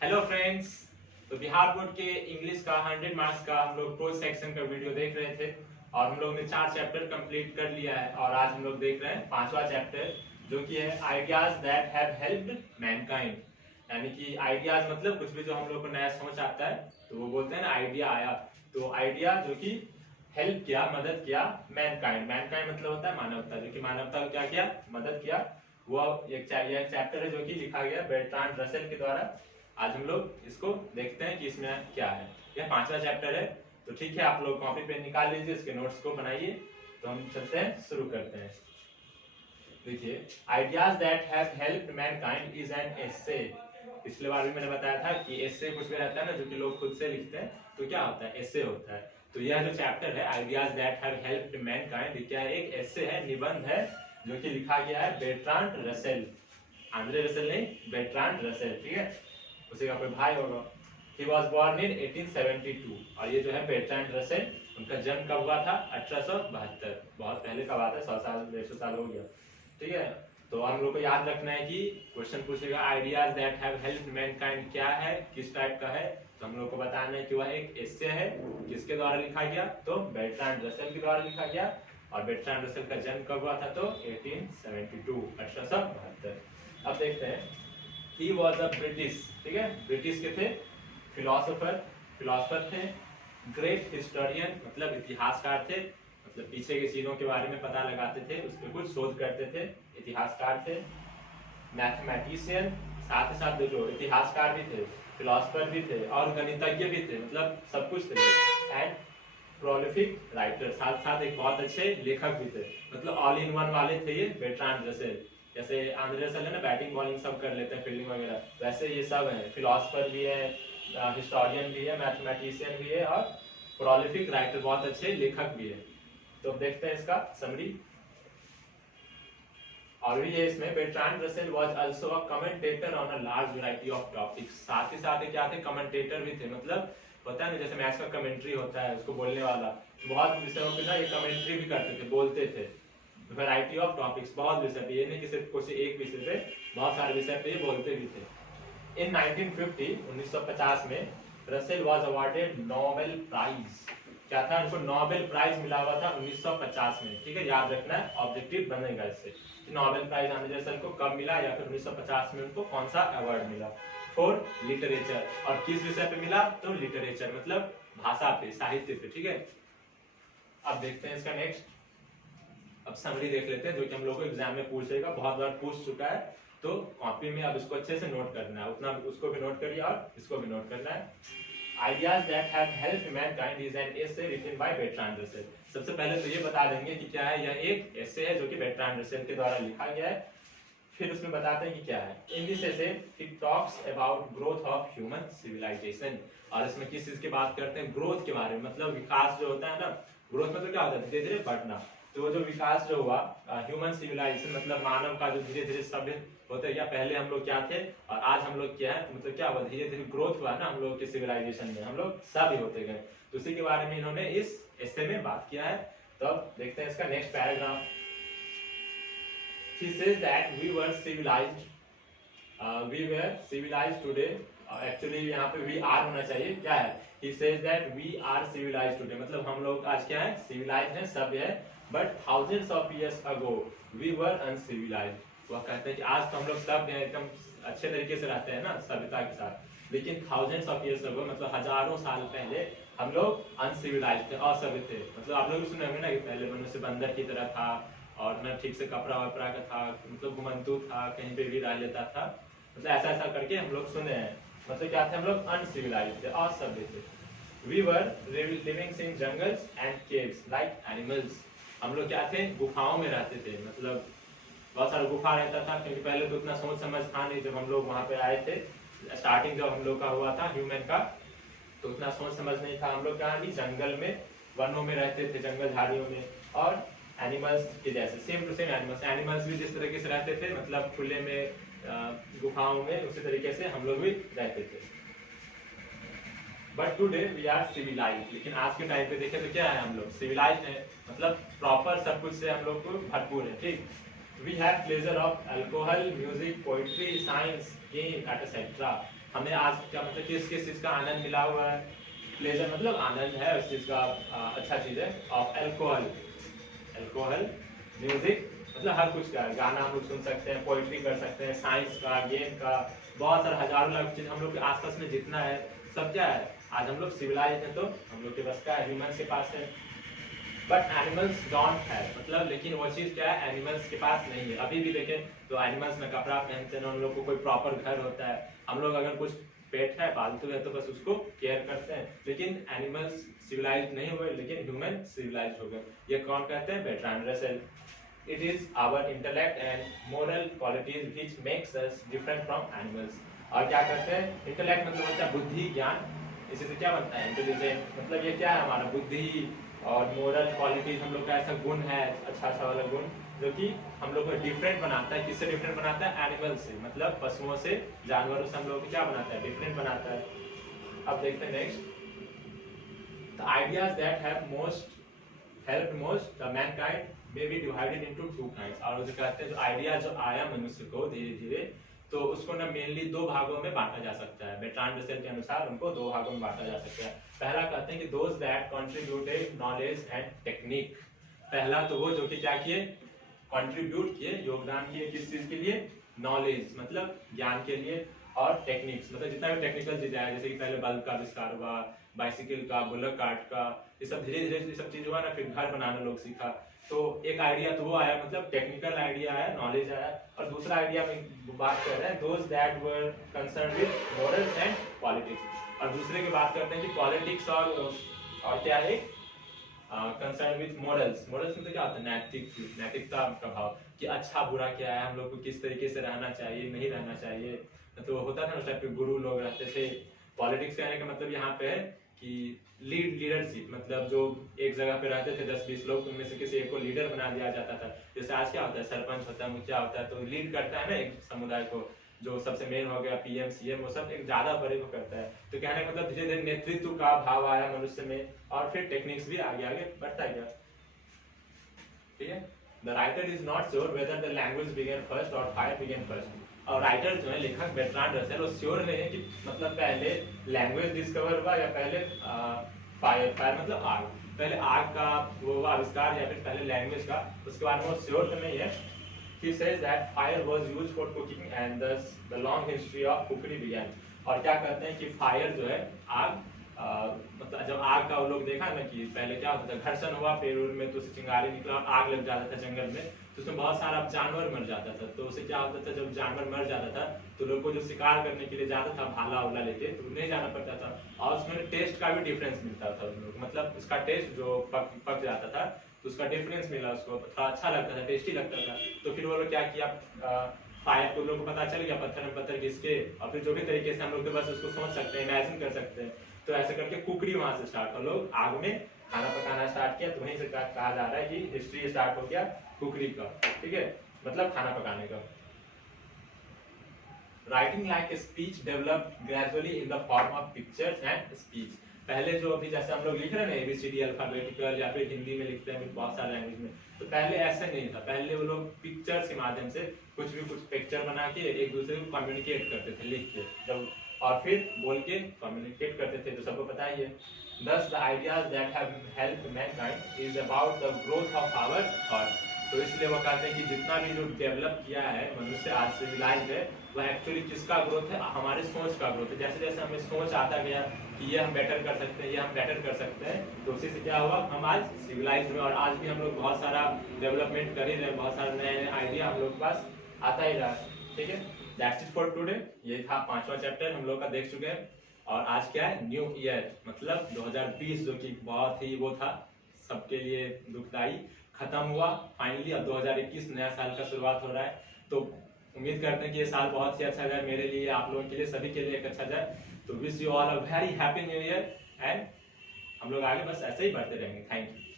Hello friends. तो Bihar board के English का 100 मार्क्स का हम लोग प्रोज सेक्शन का वीडियो देख रहे थे और हम लोग ने 4 चैप्टर कंप्लीट कर लिया है और आज हम लोग देख रहे हैं 5वां चैप्टर जो कि है ideas that have helped Mankind. यानी कि आइडियाज मतलब कुछ भी जो हम लोग को नया समझ आता है तो वो बोलते हैं ना आइडिया आया। तो आइडिया जो कि हेल्प किया, मदद किया मैनकाइंड। मैनकाइंड मतलब होता है मानवता, जो कि मानवता को क्या किया, मदद किया। वो एक चैप्टर है जो कि लिखा गया बर्ट्रांड रसेल के द्वारा। आज हम लोग इसको देखते हैं कि इसमें क्या है। यह 5वां चैप्टर है। तो ठीक है, आप लोग कॉपी पे निकाल लीजिए, इसके नोट्स को बनाइए। तो हम चलते हैं, शुरू करते हैं। देखिए, ideas that have helped Mankind is an essay. पिछले बार भी मैंने बताया था कि एसे कुछ भी रहता है ना जो कि लोग खुद से लिखते हैं तो क्या होता है, एसे होता है। तो यह जो चैप्टर है ideas that have helped Mankind, क्या है, एक एसे है, निबंध है जो कि लिखा गया है बर्ट्रांड रसेल। आंद्रे रसेल नहीं, बर्ट्रांड रसेल, ठीक है। उसी का कोई भाई होगा। He was born in 1872 और ये जो है बर्ट्रांड रसेल, उनका जन्म कब हुआ था, 1872। बहुत पहले का बात है, 100 साल 150 साल हो गया, ठीक है। तो हम लोग को याद रखना है कि क्वेश्चन पूछेगा ideas that have helped Mankind क्या है, किस टाइप का है। तो हम लोग को बताना है कि वह एक एस्से है, किसके द्वारा लिखा गया, तो बर्ट्रांड रसेल के द्वारा लिखा गया। और बर्ट्रांड रसेल का जन्म कब हुआ था, तो 1872, 1872। अब देखते हैं, ही वॉज अ ब्रिटिश, ठीक है, ब्रिटिश के थे, फिलोसोफर थे, ग्रेट हिस्टोरियन मतलब इतिहासकार थे, मतलब पीछे की चीजों के बारे में पता लगाते थे, उस पर कुछ शोध करते थे, इतिहासकार थे। मैथमेटिशियन, साथ ही साथ देखो इतिहासकार भी थे, फिलोसोफर भी थे और गणितज्ञ भी थे, मतलब सब कुछ थे। एंड प्रोलिफिक राइटर, साथ साथ एक बहुत अच्छे लेखक भी थे, मतलब ऑल इन वन वाले थे ये बर्ट्रांड रसेल। जैसे आंद्रे रसेल है ना, बैटिंग बॉलिंग सब कर लेते हैं, फील्डिंग वगैरह, वैसे ये सब है, फिलोसोफर भी है, हिस्टोरियन भी है, मैथमेटिशियन भी है और प्रोलिफिक राइटर, बहुत अच्छे लेखक भी है। तो देखते हैं इसका समरी। और भी ये इसमें Bertrand Russell was also a commentator on a large variety of topics. साथ ही साथ क्या थे, कमेंटेटर भी थे, मतलब होता है ना जैसे मैच का कमेंट्री होता है, उसको बोलने वाला, बहुत विषयों पे ना ये कमेंट्री भी करते थे, बोलते थे। वैरायटी ऑफ टॉपिक्स, बहुत विषय पे, ये नहीं कि सिर्फ कुछ एक विषय पे, बहुत सारे विषय पे ये बोलते भी थे। इन 1950, 1950 में Russell was awarded Nobel prize. क्या था, उनको नोबेल प्राइज मिला हुआ था 1950 में, ठीक है, याद रखना है, ऑब्जेक्टिव बनेगा इससे कि नोबेल प्राइज आंद्रे रसेल को कब मिला या फिर 1950 में उनको कौन सा अवार्ड मिला, फॉर लिटरेचर। और किस विषय पे मिला, तो लिटरेचर मतलब भाषा पे, साहित्य पे, ठीक है। अब देखते हैं इसका नेक्स्ट। अब समरी देख लेते हैं जो कि हम लोग को एग्जाम में पूछेगा, बहुत बार पूछ चुका है, तो कॉपी में अब इसको अच्छे से नोट करना है, उतना उसको भी नोट करिए और इसको भी नोट करना है। Ideas that have helped mankind is an essay written by Bertrand Russell। सबसे पहले तो ये बता देंगे कि क्या है, यह एक essay है जो कि Bertrand Russell के द्वारा लिखा गया है। फिर उसमें बताते हैं कि क्या है। In this essay it talks about growth of human civilization। और इसमें किस चीज की बात करते हैं, ग्रोथ के बारे में, मतलब विकास जो होता है ना, ग्रोथ मतलब क्या होता है, धीरे धीरे बढ़ना। तो वो जो विकास जो हुआ, ह्यूमन सिविलाइजेशन मतलब मानव का जो धीरे धीरे सभ्य होते हैं, या पहले हम लोग क्या थे और आज हम लोग क्या है, तो मतलब क्या हुआ, धीरे धीरे ग्रोथ हुआ ना हम लोग के सिविलाइजेशन में, हम लोग सभ्य होते गए। तो उसी के बारे में इन्होंने इस एस्से में बात किया है। तो अब देखते हैं इसका next paragraph. She says that we were civilized today। Actually यहाँ पे we are होना चाहिए, क्या है, he says that we are civilized today, मतलब हम लोग आज क्या है, civilized हैं, सभ्य है। But thousands of years ago we were uncivilized। वह कहते हैं कि आज तो हम लोग सभ्य हैं, एकदम अच्छे तरीके से रहते हैं ना सभ्यता के साथ, लेकिन thousands of years ago मतलब हजारों साल पहले हम लोग uncivilized थे, असभ्य थे। मतलब आप लोग सुने होंगे ना कि पहले मनुष्य बंदर की तरह था और न ठीक से कपड़ा वपड़ा का था, मतलब घुमंतु था, कहीं पे भी रह लेता था, मतलब ऐसा ऐसा करके हम लोग सुने हैं। मतलब क्या थे, हम लोग अनसिविलाइज्ड थे, असभ्य थे। We were living in jungles and caves like animals। हम लोग क्या थे, गुफाओं में रहते थे, मतलब बहुत सारा गुफा रहता था, क्योंकि पहले तो उतना सोच समझ था नहीं, जब हम लोग वहां पे आए थे, स्टार्टिंग जब हम लोग का हुआ था ह्यूमन का, तो उतना सोच समझ नहीं था। हम लोग कहाँ भी जंगल में, वनों में रहते थे, जंगल झाड़ियों में, और एनिमल्स के जैसे, same to same animals, animals भी जिस तरीके से रहते थे, मतलब खुले में, गुफाओं में, उसी तरीके से हम लोग भी रहते थे। But today we are civilized, लेकिन आज के टाइम पे देखें तो क्या है, हम लोग सिविलाइज्ड है, मतलब प्रॉपर सब कुछ से हम लोग को भरपूर है, ठीक। We have pleasure of alcohol, music, poetry, science, game etcetera. हमें आज क्या मतलब किस किस चीज का आनंद मिला हुआ है, प्लेजर मतलब आनंद है उस चीज का, अच्छा चीज है। ऑफ एल्कोहल, एल्कोहल, म्यूजिक मतलब हर कुछ का, गाना हम लोग सुन सकते हैं, पोइट्री कर सकते हैं, साइंस का, गेम का, बहुत सारे हजारों लाख चीज हम लोग के आसपास में जितना है सब क्या है। आज हम लोग सिविलाइज है तो हम लोग के पास क्या है, ह्यूमंस के पास है, बट एनिमल्स डोंट हैव, मतलब लेकिन वो चीज क्या है एनिमल्स के पास नहीं है। अभी भी देखें तो एनिमल्स में कपड़ा पहनते हैं, उन लोग को कोई प्रॉपर घर होता है। हम लोग अगर कुछ पेट है पालतू है तो बस उसको केयर करते हैं, लेकिन एनिमल्स सिविलाइज नहीं हुए, लेकिन ह्यूमन सिविलाइज हो गए। ये कौन कहते हैं, Bertrand Russell. It is our intellect and moral qualities which makes us different from animals। और क्या कहते हैं, इंटेलेक्ट मतलब होता है बुद्धि ज्ञान, इसी से क्या बनता है इंटेलिजेंट, मतलब ये क्या है हमारा बुद्धि, और मोरल क्वालिटीज हम लोग का ऐसा गुण है, अच्छा अच्छा वाला गुण जो कि हम लोग को डिफरेंट बनाता है। किससे डिफरेंट बनाता है, एनिमल से, मतलब पशुओं से, जानवरों से हम लोग को क्या बनाता है, डिफरेंट बनाता है। अब देखते हैं next, the ideas that have most helped most the mankind may be divided into two kinds। और जो कहते हैं जो आइडिया जो आया मनुष्य को धीरे धीरे, तो उसको ना मेनली दो भागों में बांटा जा सकता है। बर्ट्रांड रसेल के अनुसार उनको दो भागों में बांटा जा सकता है। पहला कहते हैं कि those that contributed knowledge and technique. पहला तो वो जो कि क्या किए, कंट्रीब्यूट किए, योगदान किए, किस चीज के लिए, नॉलेज मतलब ज्ञान के लिए, और टेक्निक्स मतलब जितना भी टेक्निकल चीज है, जैसे कि पहले बल्ब का आविष्कार हुआ, बाइसिकल का, बुलक कार्ट का, ये सब धीरे धीरे ये सब चीज हुआ ना, फिर घर बनाना लोग सीखा। तो एक आइडिया तो वो आया, मतलब टेक्निकल आइडिया आया, नॉलेज आया, और दूसरा आइडिया में बात कर रहे हैं those that were concern with morals and politics. और दूसरे की बात करते हैं कि पॉलिटिक्स और क्या है, कंसर्न विद मॉरल्स। मॉरल्स मतलब क्या होता है, नैतिकता का भाव, कि अच्छा बुरा क्या है, हम लोग को किस तरीके से रहना चाहिए, नहीं रहना चाहिए। तो होता था उस टाइप के गुरु लोग रहते थे। पॉलिटिक्स कहने का मतलब यहाँ पे है कि लीडरशिप, मतलब जो एक जगह पे रहते थे 10-20 लोग, उनमें से किसी एक को लीडर बना दिया जाता था। जैसे आज क्या होता है, सरपंच होता है, मुखिया होता है, तो लीड करता है ना एक समुदाय को, जो सबसे मेन हो गया पीएम सीएम, वो सब एक ज्यादा बड़े को करता है। तो कहने का मतलब धीरे धीरे नेतृत्व का भाव आया मनुष्य में, और फिर टेक्निक्स भी आगे आगे बढ़ता गया। ठीक है, the writer is not sure whether the language began first और फायर बिगेन फर्स्ट। और राइटर जो है, लेखक बर्ट्रांड रसेल, वो श्योर नहीं है कि मतलब पहले लैंग्वेज डिस्कवर हुआ या पहले फायर, फायर मतलब आग, पहले आग का वो आविष्कार या फिर पहले लैंग्वेज का, उसके बारे में वो श्योर तो नहीं है। He says that fire was used for cooking and thus the long history of cookery began। और क्या कहते हैं कि फायर जो है, आग, मतलब जब आग का वो लोग देखा ना कि पहले क्या होता था, घर्षण हुआ पेड़ में तो उससे चिंगारी निकला और आग लग जाता था जंगल में, तो उसमें बहुत सारा जानवर मर जाता था। तो उससे क्या होता था, जब जानवर मर जाता था तो लोग को जो शिकार करने के लिए जाता था भाला उला लेके, तो नहीं जाना पड़ता था। और उसमें टेस्ट का भी डिफरेंस मिलता था उन लोग, मतलब उसका टेस्ट जो पक जाता था तो उसका डिफरेंस मिला, उसको थोड़ा अच्छा लगता था, टेस्टी लगता था। तो फिर वो लोग क्या किया, फायर को लोग को पता चल गया, पत्थर में पत्थर घिस के, और फिर जो भी तरीके से हम लोग तो बस उसको सोच सकते हैं, इमेजिन कर सकते हैं। तो ऐसे करके कुकरी वहां से स्टार्ट, और लोग आग में खाना पकाना स्टार्ट किया। तो वहीं से कहा जा रहा है कि हिस्ट्री स्टार्ट हो गया कुकरी का। ठीक है, मतलब खाना पकाने का। Writing like speech develop gradually in the form of pictures and speech. पहले जो अभी जैसे हम लोग लिख रहे हैं एबीसीडी अल्फाबेटिकल, या फिर हिंदी में लिखते हैं बहुत सारे लैंग्वेज में, तो पहले ऐसा नहीं था। पहले वो लोग पिक्चर्स के माध्यम से कुछ पिक्चर बना के एक दूसरे को कम्युनिकेट करते थे, लिख के जब, और फिर बोल के कम्युनिकेट करते थे, तो सबको पता ही है। Thus the ideas that have helped mankind is about the growth of our thoughts। तो इसलिए वो कहते हैं कि जितना भी जो डेवलप किया है मनुष्य आज सिविलाइज्ड है, वह एक्चुअली किसका ग्रोथ है, हमारे सोच का ग्रोथ है। जैसे जैसे हमें सोच आता गया कि ये हम बेटर कर सकते हैं, ये हम बेटर कर सकते हैं, तो उसी से क्या हुआ, हम आज सिविलाइज्ड हुए। और आज भी हम लोग बहुत सारा डेवलपमेंट कर ही रहे हैं, बहुत सारे नए नए आइडिया हम लोग के पास आता ही रहा है। ठीक है, दैट्स इट फॉर टुडे। ये था 5वां चैप्टर हम लोग का देख चुके हैं। और आज क्या है, न्यू ईयर मतलब 2020, जो कि बहुत ही वो था सबके लिए दुखदाई, खत्म हुआ फाइनली। अब 2021 नया साल का शुरुआत हो रहा है। तो उम्मीद करते हैं कि ये साल बहुत ही अच्छा जाए मेरे लिए, आप लोगों के लिए, सभी के लिए एक अच्छा जाए। तो wish you all a very happy new year, and हम लोग आगे बस ऐसे ही बढ़ते रहेंगे। Thank you.